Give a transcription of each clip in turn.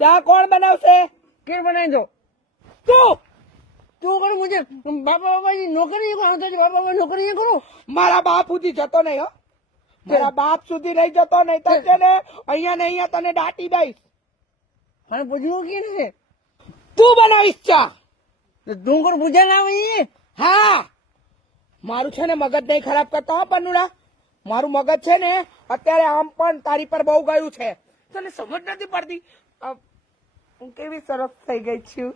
ચા કોણ બનાવશે? કેર બનાવી દો તું. તું કર મુજે બાપા બાપાની નોકરી કરો તો બાપા બાપા નોકરી કરો મારા બાપ સુધી જતો નહીં હો. મારા બાપ સુધી નહીં જતો નહીં તો છે ને અહીંયા ને અહીંયા તને દાટી દઈશ. મને પૂછવું કે છે તું બનાવીશ ચા. તું કર પૂજા ના આવી હા, મારું છે ને મગજ નહીં ખરાબ કરતો હો પન્નુડા. મારું મગજ છે ને અત્યારે આમ પણ તારી પર બહુ ગયું છે. તને સમજ નથી પડતી. હું કેવી સરસ થઈ ગઈ છું.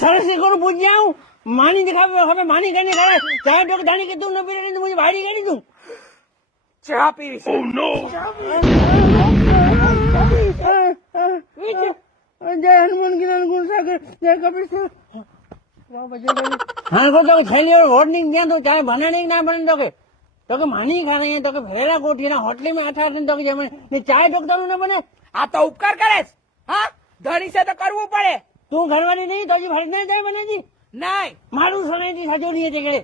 સરસ ની કરું પૂજ્યા હું માની દેખાવે હવે માની કઈ કરે ચાય ડોક દાણી કે તું ન પીરે તો મુજે ભાડી કરી દઉં ચા પીવીશ. જય હનુમાન જ્ઞાન ગુણ સાગર જય કપિલ સિંહ હા કો તો થેલી और होट नहीं गया तो चाय बनाने ना बने तो के मानी खाने हैं तो के भेड़ा कोठी ना होटल में आठा तो के जमे ने चाय डोक दारू ना बने આ તો ઉપકાર કરે છે. હા, ધણી છે તો કરવું પડે. तू घरवाली नहीं तो जी भर ना चाय बने जी નહીં, मारू सुने जी सजो नहीं है के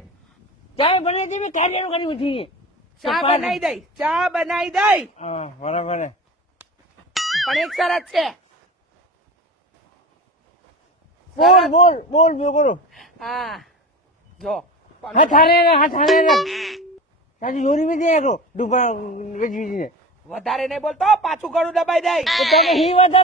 चाय बने जी मैं कार्य करी उठी है ચા બનાવી દઈ. ચા બનાવી દઈ. हां बराबर है પણ એક શરત છે. बोल बोल बोल जो करो હા, જો हाथ हारे रे ताजी जोरी में दे करो दुपा गजवी ने વધારે નહીં બોલતો, પાછું ગળું દબાઈ દઈ. तो ही वादा